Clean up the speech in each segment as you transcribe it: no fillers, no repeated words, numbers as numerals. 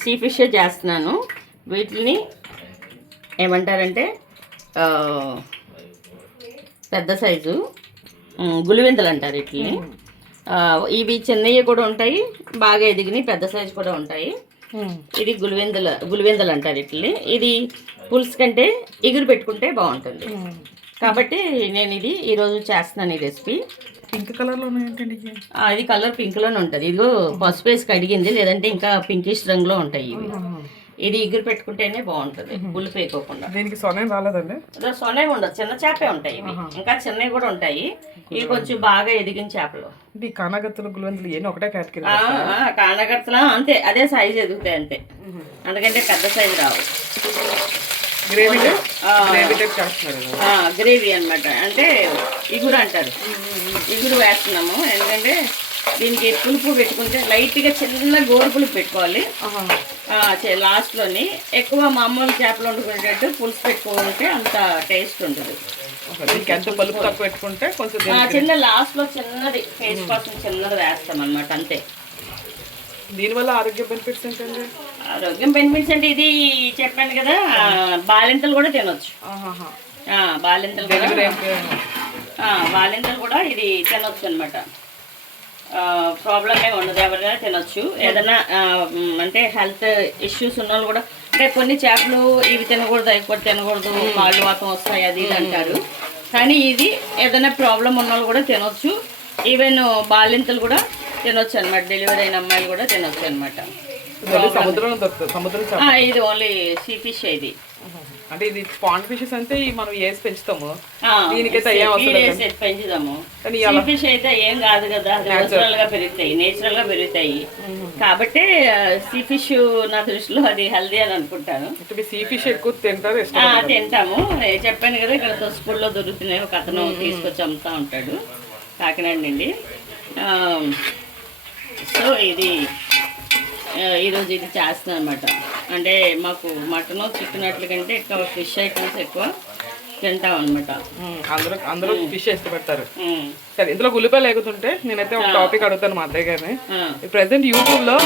See ఫిషే చేస్తున్నాను. వీటిని ఏమంటారంటే పెద్ద సైజు గులివెందులు అంటారు వీటిని. ఇవి చిన్నవి కూడా ఉంటాయి, బాగా ఎదిగినాయి పెద్ద సైజు కూడా ఉంటాయి. ఇది గులివెందులు అంటారు వీటిని. ఇది పులుసు కంటే ఎగురు పెట్టుకుంటే బాగుంటుంది కాబట్టి నేను ఇది ఈరోజు చేస్తున్నాను. ఈ రెసిపీ పింక్ కలర్లో ఉన్నాయంటండి. ఇది కలర్ పింక్లోనే ఉంటుంది. ఇదిగో పసుపు వేసి కడిగింది, లేదంటే ఇంకా పింకిష్ రంగులో ఉంటాయి ఇవి. ఇది ఎగురు పెట్టుకుంటేనే బాగుంటుంది, పులుపు వేయకోకుండా. దీనికి సొనేం రాలేదండి? సొనేవి ఉండదు, చిన్న చేపే ఉంటాయి ఇవి. ఇంకా చిన్నవి కూడా ఉంటాయి. ఇవి కొంచెం బాగా ఎదిగిన చేపలు. ఇది కానగత్తలు గులివెందులు ఏమి ఒకటే కేటగిరీ? కానగత్తలు అంతే, అదే సైజు ఎదుగుతాయి అంతే, అందుకంటే పెద్ద సైజు రావు. గ్రేవీ అన్నమాట, అంటే ఇగురు అంటారు. ఇగురు వేస్తున్నాము ఎందుకంటే దీనికి పులుపు పెట్టుకుంటే లైట్గా చిన్న గోరు పులుపు పెట్టుకోవాలి లాస్ట్లోని. ఎక్కువ మామూలు చేపలు వండుకునేటట్టు పులుసు పెట్టుకుంటే అంత టేస్ట్ ఉంటుంది. పెట్టుకుంటే కొంచెం చిన్న లాస్ట్లో చిన్నది టేస్ట్ కోసం చిన్నది వేస్తాం అన్నమాట అంతే. దీనివల్ల ఆరోగ్య బెనిఫిట్స్ ఏంటండి? ఆరోగ్యం బెనిఫిట్స్ అంటే ఇది చెప్పాను కదా, బాలింతలు కూడా తినొచ్చు. బాలింతలు కూడా ఇది తినొచ్చు అనమాట. ప్రాబ్లం ఏమి ఉండదు, ఎవరైనా తినొచ్చు. ఏదైనా అంటే హెల్త్ ఇష్యూస్ ఉన్న వాళ్ళు కూడా, అంటే కొన్ని చేపలు ఇవి తినకూడదు, ఎక్కువ తినకూడదు, కాళ్ళు వాతం వస్తాయి అది ఇది అంటారు. కానీ ఇది ఏదైనా ప్రాబ్లం ఉన్న వాళ్ళు కూడా తినొచ్చు. ఈవెన్ బాలింతలు కూడా తినొచ్చు అనమాట, డెలివరీ అయిన అమ్మాయిలు కూడా తినొచ్చు అనమాట. ఇది ఓన్లీ సీ ఫిష్. ఇది అంటే ఇది పాండ్ ఫిషెస్ అంటే మనం వేసి పెంచుతాము, పెంచుదాము. సీ ఫిష్ అయితే ఏం కాదు కదా, నేచురల్ గా పెరుగుతాయి కాబట్టి సీ ఫిష్ నా దృష్టిలో అది హెల్దీ అని అనుకుంటాను. సీ ఫిష్ ఎక్కువ తింటారు? తింటాము, చెప్పాను కదా ఇక్కడ స్కూల్లో దొరుకుతున్నాయి. ఒక అతను తీసుకొచ్చి అమ్ముతా ఉంటాడు, కాకినాడ నుండి. సో ఇది ఈరోజు ఇది చేస్తున్నాను అనమాట. అంటే మాకు మటన్ చికెన్ అట్ల కంటే ఎక్కువ ఫిష్ ఐటమ్స్ ఎక్కువ తింటాం అనమాట. అందరూ ఫిష్ వేసి పెడతారు. సరే, ఇందులో ఉల్లిపాయలు లేకుంటే నేనైతే ఒక టాపిక్ అడుగుతాను మా అత్తయ్య గారిని. ప్రెసెంట్ యూట్యూబ్ లో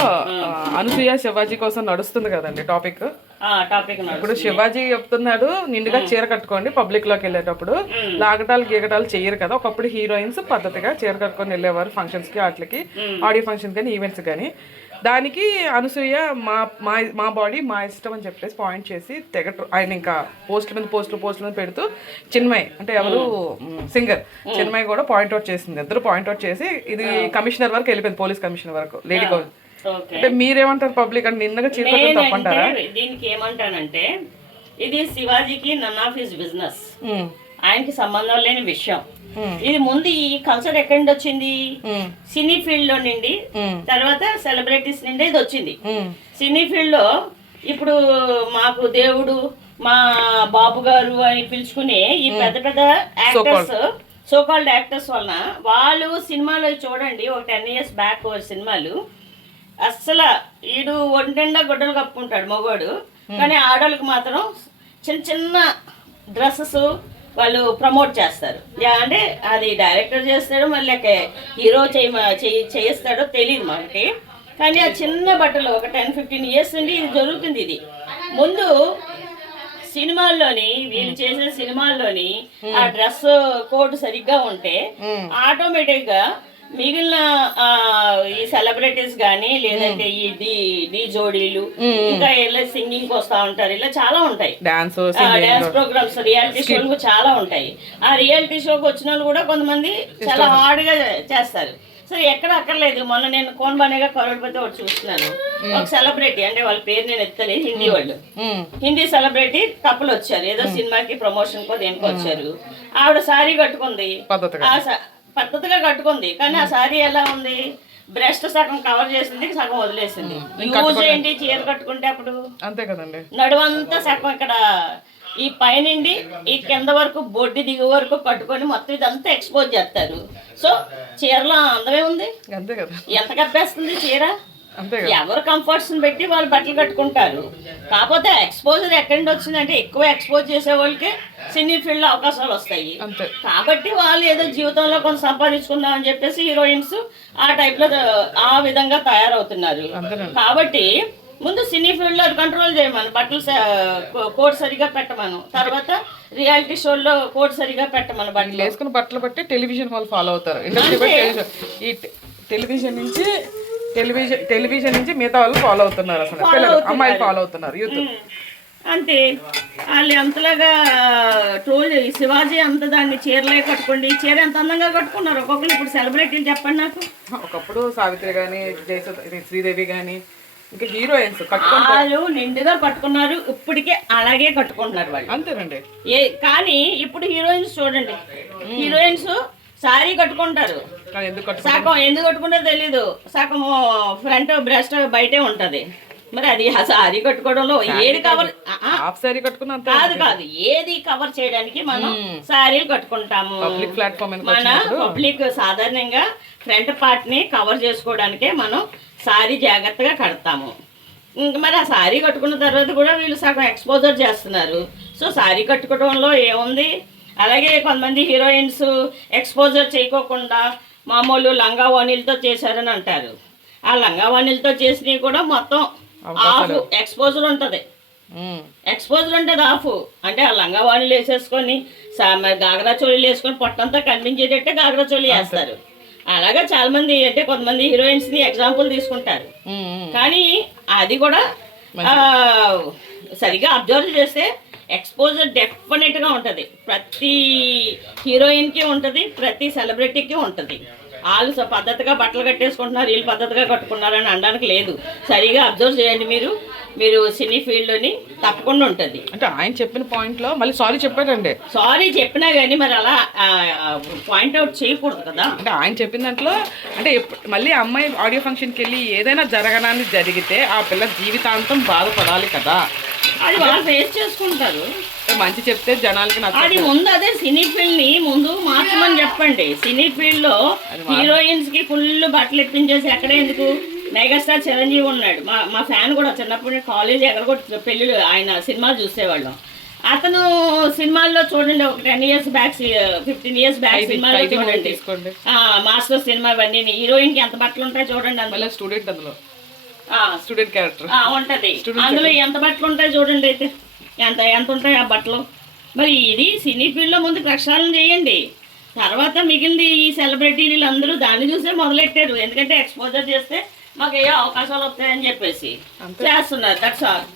అనసూయ శివాజీ కోసం నడుస్తుంది కదండి టాపిక్. ఇప్పుడు శివాజీ చెప్తున్నాడు నిండుగా చీర కట్టుకోండి పబ్లిక్ లోకి వెళ్ళేటప్పుడు, లాగటాలు గీగటాలు చెయ్యరు కదా. ఒకప్పుడు హీరోయిన్స్ పద్ధతిగా చీర కట్టుకొని వెళ్ళేవారు ఫంక్షన్స్ కి, వాటికి ఆడియో ఫంక్షన్ కానీ ఈవెంట్స్ కానీ. దానికి అనసూయ మా బాడీ మా ఇష్టం అని చెప్పేసి పాయింట్ చేసి ఆయన ఇంకా పోస్టుల మీద పెడుతూ చిన్మయ్ అంటే ఎవరు సింగర్ చిన్మయ్ కూడా పాయింట్అవుట్ చేసింది. ఇద్దరు పాయింట్అవుట్ చేసి ఇది కమిషనర్ వరకు వెళ్ళిపోయింది, పోలీస్ కమిషనర్ వరకు. లేడీ అంటే మీరేమంటారు? పబ్లిక్ అంటే నిన్నగా చీరకట్టడం తప్పంటారా? దీనికి ఏమంటానంటే ఇది శివాజీకి నన్ ఆఫ్ హిస్ బిజినెస్, ఆయనకి సంబంధం లేని విషయం. ఇది ముందు ఈ కల్చర్ ఎక్కడి నుండి వచ్చింది? సినీ ఫీల్డ్ లో నుండి, తర్వాత సెలబ్రిటీస్ నుండి ఇది వచ్చింది. సినీ ఫీల్డ్ లో ఇప్పుడు మాకు దేవుడు, మా బాబు గారు అని పిలుచుకునే ఈ పెద్ద పెద్ద యాక్టర్స్, సోకాల్డ్ యాక్టర్స్ వలన వాళ్ళు సినిమాలో చూడండి, ఒక 10 years బ్యాక్ సినిమాలు అస్సలు ఈడు ఒంటెండా గుడ్డలు కప్పుకుంటాడు మగవాడు, కానీ ఆడవాళ్ళకి మాత్రం చిన్న చిన్న డ్రెస్సెస్ వాళ్ళు ప్రమోట్ చేస్తారు. అంటే అది డైరెక్టర్ చేస్తాడు, మళ్ళీ హీరో చేయిస్తాడో తెలియదు మనకి. కానీ ఆ చిన్న బట్టలు ఒక 10-15 years నుండి ఇది జరుగుతుంది. ఇది ముందు సినిమాల్లోని వీళ్ళు చేసే సినిమాల్లోని ఆ డ్రెస్ కోడ్ సరిగ్గా ఉంటే ఆటోమేటిక్ గా మిగిలిన ఈ సెలబ్రిటీస్ గానీ, లేదంటే ఈ డి జోడీలు, ఇంకా ఇలా సింగింగ్ వస్తా ఉంటారు, ఇలా చాలా ఉంటాయి డాన్స్ ప్రోగ్రామ్స్, రియాలిటీ షోలు చాలా ఉంటాయి. ఆ రియాలిటీ షోకి వచ్చిన వాళ్ళు కూడా కొంతమంది చాలా హార్డ్ గా చేస్తారు. సో ఎక్కడ అక్కర్లేదు. మొన్న నేను కోన్ బనేగా కరోడ్పతి ఒకటి చూస్తున్నాను, ఒక సెలబ్రిటీ, అంటే వాళ్ళ పేరు నేను ఎత్తలేదు, హిందీ వాళ్ళు, హిందీ సెలబ్రిటీ కప్పులు వచ్చారు, ఏదో సినిమాకి ప్రమోషన్ కో దేనికి వచ్చారు. ఆవిడ సారీ కట్టుకుంది, పద్ధతిగా కట్టుకుంది, కానీ ఆ సారీ ఎలా ఉంది? బ్రెస్ట్ సగం కవర్ చేసింది, సగం వదిలేసింది. యూజ్ ఏంటి చీర కట్టుకుంటే అప్పుడు? అంతే కదండి. నడువంతా సగం ఇక్కడ ఈ పైనుండి ఈ కింద వరకు బొడ్డి దిగు వరకు కట్టుకొని మొత్తం ఇదంతా ఎక్స్పోజ్ చేస్తారు. సో చీరలో అందమే ఉంది, అంతే కదా. ఎంత కప్పేస్తుంది చీర? ఎవరు కంఫర్ట్స్ పెట్టి వాళ్ళు బట్టలు కట్టుకుంటారు. కాకపోతే ఎక్స్పోజర్ ఎక్కడి నుంచి వచ్చిందంటే ఎక్కువ ఎక్స్పోజ్ చేసే వాళ్ళకి సినీ ఫీల్డ్ లో అవకాశాలు వస్తాయి కాబట్టి వాళ్ళు ఏదో జీవితంలో కొంత సంపాదించుకుందాం అని చెప్పేసి హీరోయిన్స్ ఆ టైప్ లో ఆ విధంగా తయారవుతున్నారు. కాబట్టి ముందు సినీ ఫీల్డ్ లో కంట్రోల్ చేయమను, బట్టలు కోట్ సరిగా పెట్టమను, తర్వాత రియాలిటీ షోల్లో కోట్ సరిగా పెట్టమను. బట్టలు వేసుకున్న బట్టలు బట్టి టెలివిజన్ వాళ్ళు ఫాలో అవుతారు. ఇండస్ట్రీ బట్టి ఈ టెలివిజన్ నుంచి మిగతా వాళ్ళు ఫాలో అవుతున్నారు. అసలు పిల్లలు అమ్మాయిలు ఫాలో అవుతున్నారు, యూత్ అంతే. వాళ్ళు ఎంతలాగా ట్రోల్ శివాజీ అంత దాన్ని చీరలే కట్టుకోండి, చీర ఎంత అందంగా కట్టుకున్నారు ఒక్కొక్కరు. ఇప్పుడు సెలబ్రిటీలు చెప్పండి నాకు. ఒకప్పుడు సావిత్రి గాని, శ్రీదేవి గాని, ఇంకా హీరోయిన్స్ వాళ్ళు నిండుగా కట్టుకున్నారు, ఇప్పటికే అలాగే కట్టుకుంటున్నారు వాళ్ళు. అంతేనండి. కానీ ఇప్పుడు హీరోయిన్స్ చూడండి, హీరోయిన్స్ సారీ కట్టుకుంటారు, సగం ఎందుకు కట్టుకుంటారో తెలీదు, సగం ఫ్రంట్ బ్రెస్ట్ బయటే ఉంటది. మరి అది సారీ కట్టుకోవడంలో ఏది కవర్ కాదు కాదు ఏది కవర్ చేయడానికి మనం సారీలు కట్టుకుంటాము. మన పబ్లిక్ సాధారణంగా ఫ్రంట్ పార్ట్ ని కవర్ చేసుకోవడానికే మనం సారీ జాగ్రత్తగా కడతాము. మరి ఆ సారీ కట్టుకున్న తర్వాత కూడా వీళ్ళు సగం ఎక్స్పోజర్ చేస్తున్నారు. సో సారీ కట్టుకోవడంలో ఏముంది? అలాగే కొంతమంది హీరోయిన్స్ ఎక్స్పోజర్ చేయకోకుండా మామూలు లంగా ఓణీలతో చేశారని అంటారు. ఆ లంగా ఓణీలతో చేసినవి కూడా మొత్తం ఆఫ్ ఎక్స్పోజర్ ఉంటుంది, ఆఫ్. అంటే ఆ లంగా ఓణీలు వేసేసుకొని గాగ్రా చోళీలు వేసుకొని పొట్టంతా కనిపించేటట్టే గాగ్రా చోళీ వేస్తారు. అలాగా చాలా మంది, అంటే కొంతమంది హీరోయిన్స్ ని ఎగ్జాంపుల్ తీసుకుంటారు. కానీ అది కూడా సరిగా అబ్జర్వ్ చేస్తే ఎక్స్పోజర్ డెఫినెట్ గా ఉంటది. ప్రతి హీరోయిన్ కి ఉంటది, ప్రతి సెలబ్రిటీకి ఉంటది. వాళ్ళు పద్ధతిగా బట్టలు కట్టేసుకుంటున్నారు, వీళ్ళు పద్ధతిగా కట్టుకున్నారని అనడానికి లేదు. సరిగా అబ్జర్వ్ చేయండి మీరు సినీ ఫీల్డ్ లోని తప్పకుండా ఉంటది. అంటే ఆయన చెప్పిన పాయింట్ లో మళ్ళీ సారీ చెప్పాడండి. సారీ చెప్పినా గానీ మరి అలా పాయింట్అవుట్ చేయకూడదు కదా. అంటే ఆయన చెప్పిన దాంట్లో అంటే మళ్ళీ అమ్మాయి ఆడియో ఫంక్షన్కి వెళ్ళి ఏదైనా జరగడానికి జరిగితే ఆ పిల్ల జీవితాంతం బాధపడాలి కదా. అది వాళ్ళు ఫేస్ చేసుకుంటారు. మంచి చెప్తే జనాలకి అది ముందు అదే సినీ ఫీల్డ్ ని ముందు మార్చమని చెప్పండి. సినీ ఫీల్డ్ లో హీరోయిన్స్ కి ఫుల్ బట్టలు ఇప్పించేసి ఎక్కడ ఎందుకు? మెగాస్టార్ చిరంజీవి ఉన్నాడు, మా ఫ్యాన్ కూడా. చిన్నప్పుడు కాలేజ్ ఎక్కడ పెళ్ళిళ్ళు ఆయన సినిమాలు చూసేవాళ్ళం. అతను సినిమాల్లో చూడండి, ఒక 10 years బ్యాక్ 15 years బ్యాక్ సినిమాలో చూడండి, మాస్టర్ సినిమా ఇవన్నీ హీరోయిన్ కి ఎంత బట్టలు ఉంటాయి చూడండి. అందులో స్టూడెంట్, అందులో స్టూడెంట్ క్యారెక్టర్ ఉంటది. అందులో ఎంత బట్టలు ఉంటాయి చూడండి. అయితే ఎంత ఉంటాయి ఆ బట్టలు. మరి ఇది సినీ ఫీల్డ్ లో ముందు ప్రక్షాళన చేయండి, తర్వాత మిగిలింది ఈ సెలబ్రిటీలు అందరూ దాన్ని చూసే మొదలెట్టారు. ఎందుకంటే ఎక్స్పోజర్ చేస్తే మాకు ఏ అవకాశాలు వస్తాయని చెప్పేసి చేస్తున్నారు. That's all.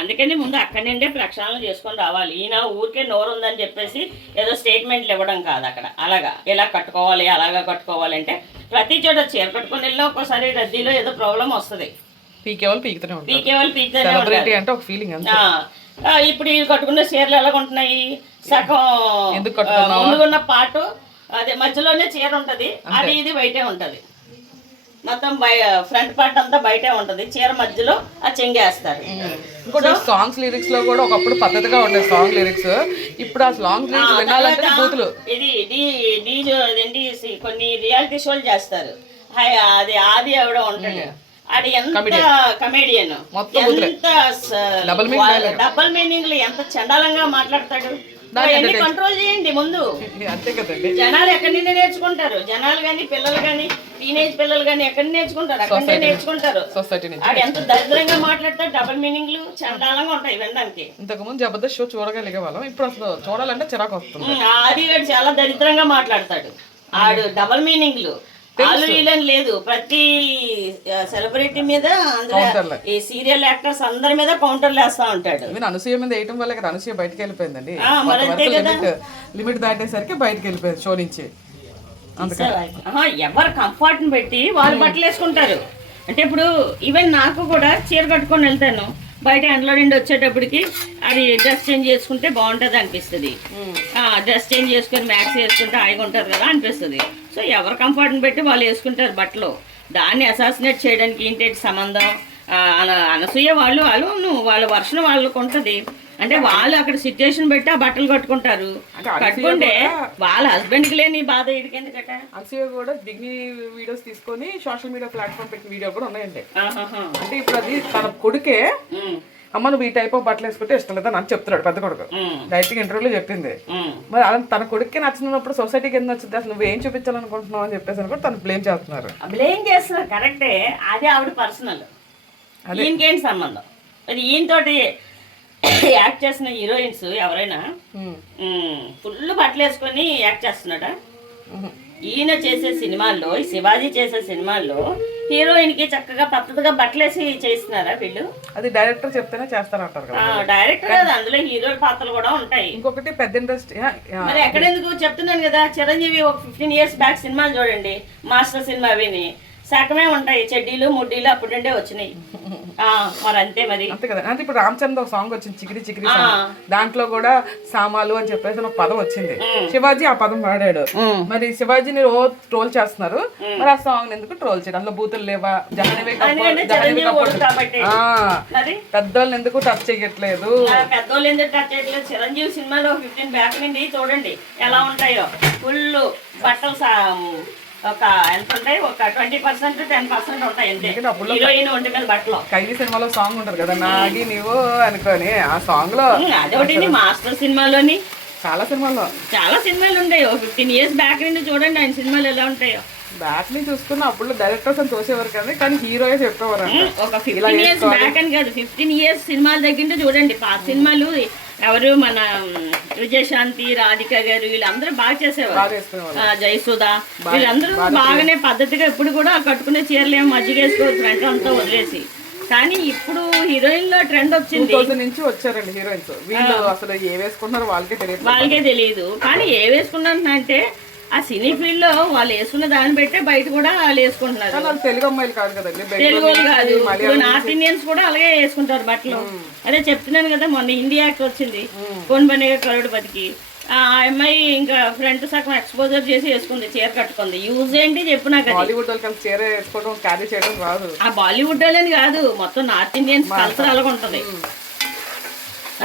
అందుకని ముందు అక్కడి నుండే ప్రక్షాళన చేసుకొని రావాలి. ఈయన ఊరికే నోరు ఉందని చెప్పేసి ఏదో స్టేట్మెంట్లు ఇవ్వడం కాదు. అక్కడ అలాగా ఇలా కట్టుకోవాలి, అలాగా కట్టుకోవాలి అంటే ప్రతి చోట చీర కట్టుకొని వెళ్ళినా ఒక్కోసారి రద్దీలో ఏదో ప్రాబ్లం వస్తుంది. పీకేవాళ్ళు అంటే ఒక ఫీలింగ్. ఇప్పుడు ఇవి కట్టుకున్న చీరలు ఎలా ఉంటున్నాయి? సగం ముందుకున్న పాటు అదే మధ్యలోనే చీర ఉంటది, అది ఇది బయటే ఉంటది. మొత్తం ఫ్రంట్ పార్ట్ అంతా బయటే ఉంటది, చీర మధ్యలో ఆ చెంగేస్తారు. ఇంకోటి సాంగ్స్ లిరిక్స్ లో కూడా ఒకప్పుడు పద్ధతిగా ఉండే సాంగ్ లిరిక్స్, ఇప్పుడు ఆ సాంగ్ లిరిక్స్ వినాలంటే బూతులు. ఇది కొన్ని రియాలిటీ షోలు చేస్తారు. అది ఆది ఎవడ ఉంటాడు, అది ఎంత కమేడియన్, ఎంత డబుల్ మీనింగ్, ఎంత చండాలంగా మాట్లాడతాడు. అవన్నీ కంట్రోల్ చేయండి ముందు. జనాలు ఎక్కడి నుండి నేర్చుకుంటారు? జనాలు కానీ పిల్లలు కానీ టీనేజ్ పిల్లలు కానీ ఎక్కడి నేర్చుకుంటారు? అక్కడి నేర్చుకుంటారు. అది ఎంత దరిద్రంగా మాట్లాడతారు, డబుల్ మీనింగ్లు చండాలంగా ఉంటాయి వినడానికి. ఇంతకుముందు జబర్దస్త్ షో చూడగలిగే వాళ్ళం, ఇప్పుడు అసలు చూడాలంటే చిరాకు వస్తుంది. అది చాలా దరిద్రంగా మాట్లాడతాడు, ఆడు డబుల్ మీనింగ్లు. వాళ్ళు వీళ్ళని లేదు, ప్రతి సెలబ్రిటీ మీద ఈ సీరియల్ యాక్టర్స్ అందరి మీద కౌంటర్లు వేస్తా ఉంటాడు. అనసూయ మీద వేయటం వల్ల కదా అనసూయ బయటకు వెళ్ళిపోయిందండి. లిమిట్ దాటేసరికి బయటకు వెళ్ళిపోయింది షో నుంచి. ఎవరు కంఫర్ట్ ని పెట్టి వాళ్ళు బట్టలు వేసుకుంటారు. అంటే ఇప్పుడు ఈవెన్ నాకు కూడా చీర కట్టుకొని వెళ్తాను, బయట ఎండలో నుండి వచ్చేటప్పటికి అది డ్రెస్ చేంజ్ చేసుకుంటే బాగుంటుంది అనిపిస్తుంది. డ్రెస్ చేంజ్ చేసుకొని మ్యాక్స్ వేసుకుంటే హాయిగా ఉంటుంది కదా అనిపిస్తుంది. సో ఎవరు కంఫర్ట్ని పెట్టి వాళ్ళు వేసుకుంటారు బట్టలు. దాన్ని అసాసినేట్ చేయడానికి ఏంటి సంబంధం? అనసూయ వాళ్ళు వాళ్ళ వర్షం వాళ్ళకు ఉంటుంది. అంటే వాళ్ళు అక్కడ సిచ్యుయేషన్ పెట్టి ఆ బట్టలు కట్టుకుంటారు. కట్టుకుంటే వాళ్ళ హస్బెండ్కి లేని బాధ ఇడికి ఎందుకట? అనసూయ కూడా బిగ్ని వీడియోస్ తీసుకొని సోషల్ మీడియా ప్లాట్ఫామ్ పెట్టిన వీడియో కూడా ఉన్నాయండి. అంటే ఇప్పుడు అది తన కొడుకే, అమ్మ నువ్వు ఈ టైప్ ఆఫ్ బట్టలు వేసుకుంటే ఇష్టం లేదా అని చెప్తున్నాడు పెద్ద కొడుకు. డైరెక్ట్ ఇంటర్వ్యూలో చెప్పింది. మరి అలా తన కొడుకే నచ్చినప్పుడు సొసైటీకి ఎందుకు నచ్చింది, అసలు నువ్వు ఏం చూపించాలనుకుంటున్నావు అని చెప్పేసి కూడా తను బ్లేమ్ చేస్తున్నారు. బ్లేమ్ చేస్తున్నారు కరెక్టే, అదే ఆవిడ పర్సనల్. ఈయనకేంటి సంబంధం? అది ఈయనతోటి యాక్ట్ చేసిన హీరోయిన్స్ ఎవరైనా ఫుల్ బట్టలు వేసుకొని యాక్ట్ చేస్తున్నాడా? ఈయన చేసే సినిమాల్లో, ఈ శివాజీ చేసే సినిమాల్లో హీరోయిన్ కి చక్కగా పద్ధతిగా బట్టలేసి చేస్తున్నారా వీళ్ళు? అది డైరెక్టర్ చెప్తేనే చేస్తారంటారు కదా. డైరెక్టర్ కదా, అందులో హీరోల పాత్రలు కూడా ఉంటాయి. ఇంకొకటి పెద్ద ఇండస్ట్రీ. మరి ఎక్కడెందుకు చెప్తున్నాను కదా, చిరంజీవి ఒక 15 years బ్యాక్ సినిమాలు చూడండి, మాస్టర్ సినిమా అవిని సగమే ఉంటాయి, చెడ్డీలు ముడ్డీలు అప్పుడు నుండే వచ్చినాయి. మరి అంతే మరి అంతే కదా. అంటే ఇప్పుడు రామచంద్ర ఒక సాంగ్ వచ్చింది, చికిరి చికిరి సాంగ్, దాంట్లో కూడా సామాలు అని చెప్పేసి ఒక పదం వచ్చింది. శివాజీ ఆ పదం వాడాడు. మరి శివాజీని రోజు ట్రోల్ చేస్తున్నారు, మరి ఆ సాంగ్ ఎందుకు ట్రోల్ చేయడం? అందులో బూతులు లేవా? పెద్దోళ్ళని ఎందుకు టచ్ చేయట్లేదు? పెద్దోళ్ళు ఎందుకు టచ్ చేయట్లేదు? చిరంజీవి సినిమాలో 15 బ్యాక్ నుండి చూడండి ఎలా ఉంటాయో. ఫుల్ బట్టలు ఒక ఎంత ఉంటాయి, ఒక 20% 10% ఉంటాయి అంతే. హీరోయిన్ ఒంటి మీద బట్టలు. ఖైదీ సినిమాలో సాంగ్ ఉంటది కదా, నాగి నీవు అనుకోని, ఆ సాంగ్ లో అదొకటి. మాస్టర్ సినిమాలోని చాలా సినిమాలు ఉంటాయి. 15 years బ్యాక్ నుండి చూడండి ఆయన సినిమాలు ఎలా ఉంటాయో. బ్యాక్ ని చూసుకున్న అప్పుడు డైరెక్టర్స్ అని తోసేవారు కానీ హీరోయే చెప్పేవారు. ఒక 15 years బ్యాక్ అని కాదు, 15 years సినిమాల దగ్గర చూడండి. పాత సినిమాలు ఎవరు, మన విజయశాంతి, రాధిక గారు, వీళ్ళందరూ బాగా చేసేవారు. జయసుధ వీళ్ళందరూ బాగానే పద్ధతిగా ఇప్పుడు కూడా కట్టుకునే చీరలేమో మజ్జిగ వేసుకోవచ్చు వెంట అంతా వదిలేసి. కానీ ఇప్పుడు హీరోయిన్ లో ట్రెండ్ వచ్చింది. 2000 నుంచి వచ్చారండి హీరోయిన్స్. వీళ్ళు అసలు ఏ వేసుకుంటున్నారో వాళ్ళకే తెలియదు. కానీ ఏ వేసుకున్నారంటే ఆ సినీ ఫీల్డ్ లో వాళ్ళు వేసుకున్న దాన్ని బట్టే బయట కూడా వాళ్ళు వేసుకుంటున్నారు. తెలుగు అమ్మాయిలు కాదు కదండి, తెలుగు వాళ్ళు కాదు, నార్త్ ఇండియన్స్ కూడా అలాగే వేసుకుంటారు బట్టలు. అదే చెప్తున్నాను కదా, మొన్న హిందీ యాక్ట్ వచ్చింది కోన్ బనేగా కరోడ్పతికి. ఆ అమ్మాయి ఇంకా ఫ్రంట్ సగం ఎక్స్పోజర్ చేసి వేసుకుంది, చీర కట్టుకుంది. యూజ్ ఏంటి చెప్పు నాకు? బాలీవుడ్ చీర వేసుకోవడం, క్యారీ చేయడం రాదు. ఆ బాలీవుడ్ వాళ్ళని కాదు, మొత్తం నార్త్ ఇండియన్స్ కల్చర్ అలాగ ఉంటది,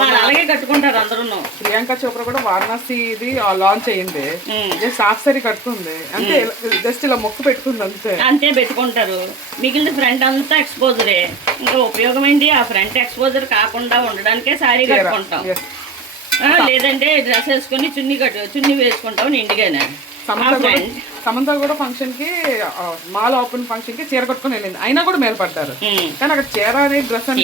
అలాగే కట్టుకుంటారు అందరూ. ప్రియాంక చోప్రా కూడా వారణాసి ఇది లాంచ్ అయ్యింది, జస్ట్ హాఫ్ సారీ కట్టుకుంది అంటే, జస్ట్ ఇలా మొక్కు పెట్టుకుంది అంతే పెట్టుకుంటారు. మిగిలిన ఫ్రంట్ అంతా ఎక్స్పోజరే. ఇంకా ఉపయోగం ఏంటి? ఆ ఫ్రంట్ ఎక్స్పోజర్ కాకుండా ఉండడానికే సారీ కట్టుకుంటాం, లేదంటే డ్రెస్ వేసుకుని చున్నీ వేసుకుంటాం నిండుగానే. సమంత కూడా ఫంక్షన్ కి, మాల్ ఓపెన్ ఫంక్షన్ కి చీర కట్టుకుని వెళ్ళింది, అయినా కూడా మేలు పడతారు. కానీ అక్కడ చీర అనేది డ్రెస్ అని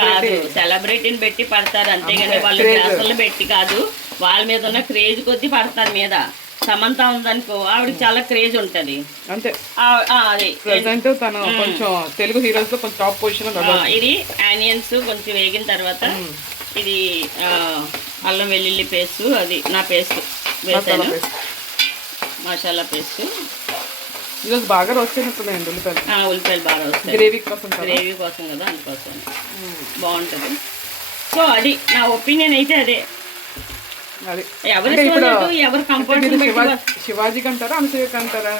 కాదు, సెలబ్రిటీని పెట్టి పడతారు అంతేగాని వాళ్ళు డ్రెస్సులు పెట్టి కాదు. వాళ్ళ మీద ఉన్న క్రేజ్ కొద్దీ పడతారు మీద. సమంత ఉందనుకో, ఆవిడకి చాలా క్రేజ్ ఉంటది అంతే. ప్రెసెంట్ తను కొంచెం తెలుగు హీరోస్ లో కొంచెం టాప్ పొజిషన్. ఇది ఆనియన్స్ కొంచెం వేగిన తర్వాత ఇది అల్లం వెల్లుల్లి పేస్ట్, అది నా పేస్ట్ వేసాను, మసాలా పేస్ట్. ఈరోజు బాగా రోస్ట్ అయినట్టున్నాయండి ఉల్లిపాయలు బాగా వస్తాయి గ్రేవీ కోసం కదా, అందుకోసం బాగుంటుంది. సో అది నా ఒపీనియన్ అయితే అదే. ఎవరు కంఫర్ట్. శివాజీకి అంటారా, అనసూయకి అంటారా?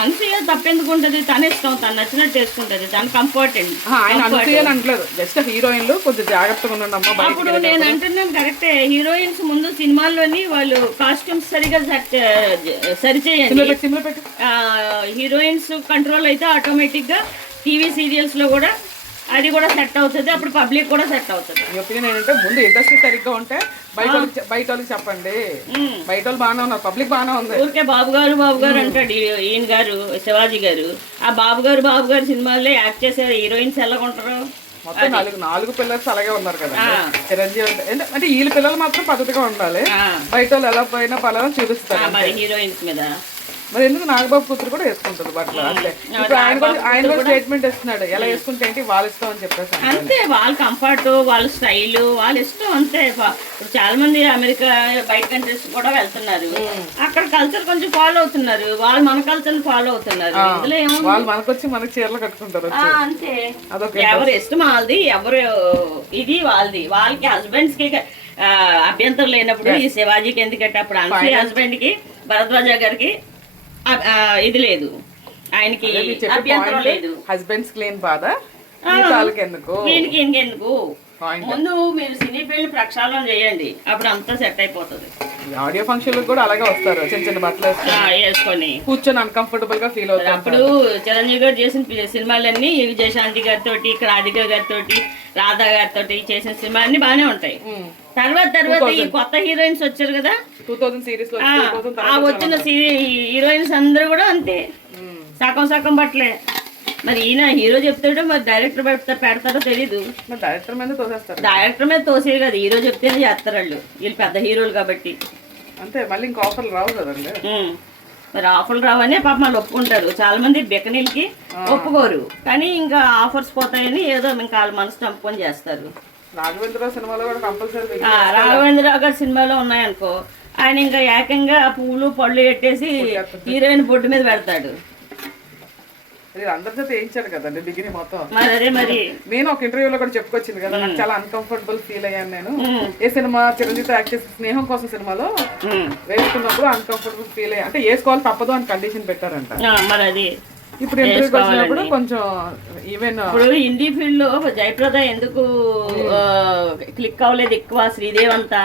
అనసూయ తప్పెందుకు ఉంటుంది, తన ఇష్టం, తను నచ్చినట్టు వేసుకుంటది, తను కంఫర్ట్ అండి. ఆయన అనసూయ అంటలేదు, జస్ట్ హీరోయిన్లు కొంచెం జాగ్రత్తగా ఉండండి అమ్మా. అప్పుడు నేను అంటున్నాను కరెక్టే, హీరోయిన్స్ ముందు సినిమాల్లోని వాళ్ళు కాస్ట్యూమ్స్ సరిగా సరిచేయండి. హీరోయిన్స్ కంట్రోల్ అయితే ఆటోమేటిక్ గా టీవీ సీరియల్స్ లో కూడా అది కూడా సెట్ అవుతుంది, అప్పుడు పబ్లిక్ కూడా సెట్ అవుతుంది. ఒపీనియన్ ఏంటంటే ముందు ఇండస్ట్రీ సరిగ్గా ఉంటే బయట వాళ్ళకి చెప్పండి, బయట వాళ్ళు బాగానే ఉన్నారు, పబ్లిక్ బాగానే ఉంది. ఊరికే బాబు గారు అంటాడు ఈయన గారు, శివాజీ గారు. ఆ బాబు గారు సినిమాల్లో యాక్ట్ చేసే హీరోయిన్స్ ఎలాగుంటారు? మొత్తం నాలుగు పిల్లర్స్ అలాగే ఉన్నారు కదా. చిరంజీవి అంటే వీళ్ళ పిల్లలు మాత్రం పద్ధతిగా ఉండాలి, బయట వాళ్ళు ఎలా పోయినా పలానా చూపిస్తారు హీరోయిన్స్ మీద. మరి ఎందుకు నాగబాబు కూతురు కూడా వేసుకుంటుంది బట్టలు అంతే. ఇప్పుడు ఆయన కూడా స్టేట్మెంట్ ఇస్తున్నాడు, ఎలా వేసుకుంటే ఏంటి వాళ్ళ ఇష్టం అని చెప్పేసి. అంతే, వాళ్ళ కంఫర్ట్, వాళ్ళ స్టైల్, వాళ్ళ ఇష్టం అంతే. ఇప్పుడు చాలా మంది అమెరికా బయట కంట్రీస్ కూడా వెళ్తున్నారు, అక్కడ కల్చర్ కొంచెం ఫాలో అవుతున్నారు, వాళ్ళు మన కల్చర్ ఫాలో అవుతున్నారు. ఇందులో ఏమో వాళ్ళు మనకొచ్చి మనకి చీరలు కట్టుకుంటారు అంతే. ఎవరు ఇష్టం వాళ్ళది, ఎవరు ఇది వాళ్ళది. వాళ్ళకి హస్బెండ్స్ కి అభ్యంతరం లేనప్పుడు ఈ శివాజీకి ఎందుకంటే అప్పుడు అనసూయ హస్బెండ్ కి భరద్వాజ గారికి ఇది లేదు, ఆయనకి అభ్యంతరం లేదు. హస్బెండ్స్ క్లీన్ బాధ ఎందుకు, దీనికి ఇంకెందుకు? ముందు మీరు సినీ ఫీల్డ్ ప్రక్షాళన చేయండి, అప్పుడు అంతా సెట్ అయిపోతుంది. ఆడియో ఫంక్షన్ కూడా అలాగే వస్తారు, చిన్న చిన్న బట్టలు వేసుకొని కూర్చొని అన్కంఫర్టబుల్ గా ఫీల్ అవుతారు. అప్పుడు చిరంజీవి గారు చేసిన సినిమాలన్నీ విజయశాంతి గారితో, రాధిక గారితో, రాధా గారితో చేసిన సినిమాలన్నీ బాగానే ఉంటాయి. తర్వాత ఈ కొత్త హీరోయిన్స్ వచ్చారు కదా 2000 సిరీస్ వచ్చిన హీరోయిన్స్ అందరూ కూడా అంతే, సగం బట్టలే. మరి ఈయన హీరో చెప్తాడో మరి డైరెక్టర్ పెడతారో తెలీదు. మరి డైరెక్టర్ మీద తోసేస్తారు డైరెక్టర్ మీద తోసే కదా, హీరో చెప్తేనే చేస్తారు వాళ్ళు, వీళ్ళు పెద్ద హీరోలు కాబట్టి. అంతే, మళ్ళీ ఇంకా ఆఫర్లు రావు కదండి. మరి ఆఫర్లు రావనే పాప వాళ్ళు ఒప్పుకుంటారు. చాలా మంది బికనీలకి ఒప్పుకోరు, కానీ ఇంకా ఆఫర్స్ పోతాయని ఏదో ఇంకా వాళ్ళ మనసు చంపుకొని చేస్తారు. రాఘవేంద్రరావు సినిమాలో కూడా కంపల్సరీ రాఘవేంద్రరావు గారి సినిమాలో ఉన్నాయనుకో, ఆయన ఇంకా ఏకంగా పువ్వులు పళ్ళు పెట్టేసి హీరోయిన్ బొడ్డు మీద పెడతాడు. అందరి చేత వేయించాడు కదండి డిగ్రీ మొత్తం. మరి అదే మరి నేను ఒక ఇంటర్వ్యూలో కూడా చెప్పుకొచ్చింది కదా, నాకు చాలా అన్కంఫర్టబుల్ ఫీల్ అయ్యాను నేను. ఏ సినిమా చిరంజీవి యాక్ట్ చేసిన స్నేహం కోసం సినిమాలో వేసుకున్నప్పుడు అన్కంఫర్టబుల్ ఫీల్ అయ్యా, అంటే వేసుకోవాలి తప్పదు అని కండిషన్ పెట్టారంట. మరి అది ఇప్పుడు ఇంటర్వ్యూకి వచ్చినప్పుడు కొంచెం ఈవెన్ ఇప్పుడు హిందీ ఫీల్డ్ లో జయప్రద ఎందుకు క్లిక్ అవ్వలేదు ఎక్కువ, శ్రీదేవి అంతా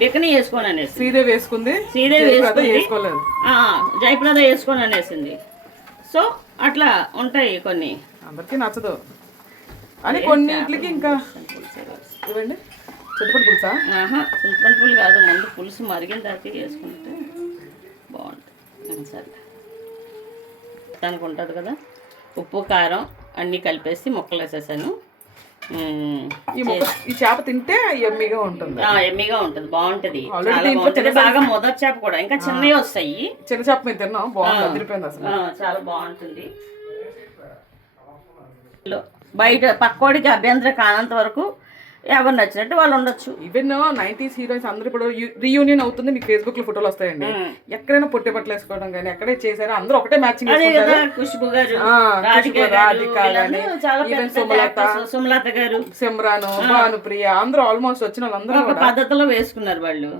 బికనీ వేసుకోని అనేసి. శ్రీదేవి వేసుకుంది, శ్రీదేవి వేసుకోలేదు, జయప్రద వేసుకోని అనేసింది. సో అట్లా ఉంటాయి కొన్ని, అందరికీ నచ్చదు అని కొన్నింటికి. ఇంకా ఇవ్వండి చింతపండు పులుసా? చింతపండు పులుసు కాదు, ముందు పులుసు మరిగిన తర్వాత వేసుకుంటే బాగుంటుంది. సరే దానికి ఉంటుంది కదా, ఉప్పు కారం అన్నీ కలిపేసి ముక్కలు వేసేసాను. ఈ చేప తింటే ఎమ్మిగా ఉంటుంది, ఎమ్మిగా ఉంటుంది, బాగుంటుంది. బాగా మొదటి చేప కూడా ఇంకా చిన్నవి వస్తాయి. చిన్న చేప మీద తిన్నాం, బాగుంది, అదిరిపోయింది అసలు, చాలా బాగుంటుంది. బయట పక్కోడికి అభ్యంతరం కానంత వరకు ఎవరు నచ్చినట్టు వాళ్ళు ఉండొచ్చు. ఈవెన్ 90s హీరోయిన్స్ అందరూ ఇప్పుడు రీయూనియన్ అవుతుంది, మీకు ఫేస్బుక్ లో ఫోటోలు వస్తాయండి. ఎక్కడైనా పొట్టి బట్టలు వేసుకోవడం కానీ ఎక్కడే చేశారు, అందరూ ఒకటే మ్యాచింగ్. ఖుష్బు గారు, సుమలత గారు, సిమ్రాన్, భానుప్రియ అందరూ ఆల్మోస్ట్ వచ్చిన వాళ్ళందరూ ఒక పద్ధతిలో వేసుకున్నారు వాళ్ళు.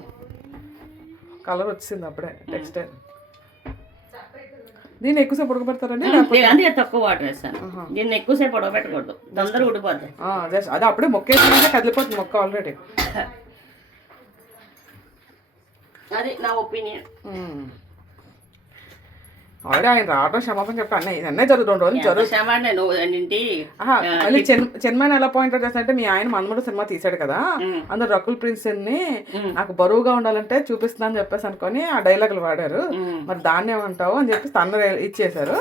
కలర్ వచ్చింది అప్పుడే టెక్స్టైల్. దీన్ని ఎక్కువసేపు ఉడకబెడతారండి? అందుకే తక్కువ వాటర్ వేస్తాను. దీన్ని ఎక్కువసేపు ఉడకబెట్టకూడదు, తొందరగా ఉడిపోద్ది. అదే అప్పుడే మొక్క వేసినాక కదిలిపోతుంది మొక్క ఆల్రెడీ. అది నా ఒపీనియన్. ఆల్రెడీ ఆయన రావడం క్షమాపణ చెప్పి అన్నీ జరుగుతుంది, 2 రోజులు జరుగుతుంది. మళ్ళీ చెన్మన్ ఎలా పాయింట్ అవుట్ చేస్తానంటే, మీ ఆయన మన్మడు సినిమా తీసాడు కదా, అందరు రకుల్ ప్రిన్స్ ని నాకు బరువుగా ఉండాలంటే చూపిస్తున్నా అని చెప్పేసి అనుకొని ఆ డైలాగులు వాడారు. మరి దాన్ని ఏమంటావు అని చెప్పి తన ఇచ్చేసారు.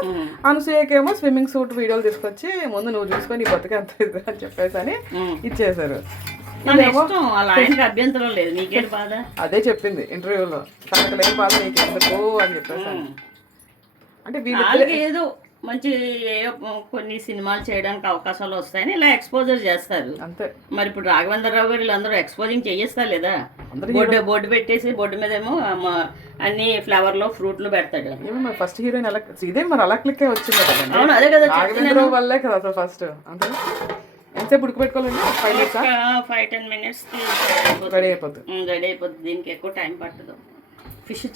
అనసూయకేమో స్విమ్మింగ్ సూట్ వీడియోలు తీసుకొచ్చి ముందు నువ్వు చూసుకొని బతుకు ఎంత ఇది అని చెప్పేసి అని ఇచ్చేసారు. అభ్యంతరం లేదు, నీకేం బాధ? అదే చెప్పింది ఇంటర్వ్యూలో, తనకు లేని బాధ నీకు ఎందుకు అని చెప్పేసి. అంటే వాళ్ళకి ఏదో మంచి కొన్ని సినిమాలు చేయడానికి అవకాశాలు వస్తాయని ఇలా ఎక్స్పోజర్ చేస్తారు అంతే. మరి ఇప్పుడు రాఘవేంద్రరావు గారు వీళ్ళందరూ ఎక్స్పోజింగ్ చేయిస్తారు లేదా, బోర్డు పెట్టేసి బోర్డు మీద ఏమో అన్ని ఫ్లవర్ లో ఫ్రూట్లు పెడతాడు. ఫస్ట్ హీరోయిన్ అలా శ్రీదేవి మరి అలా క్లిక్ వచ్చింది కదా. అవును, అదే కదా రాఘవేంద్రరావు వల్లే కదా అసలు ఫస్ట్. అంతే, ఎంతసేపు ఉడకబెట్టుకోవాలండి? 5-10 minutes రెడీ అయిపోతుంది. దీనికి ఎక్కువ టైం పట్టదు. ఫిష్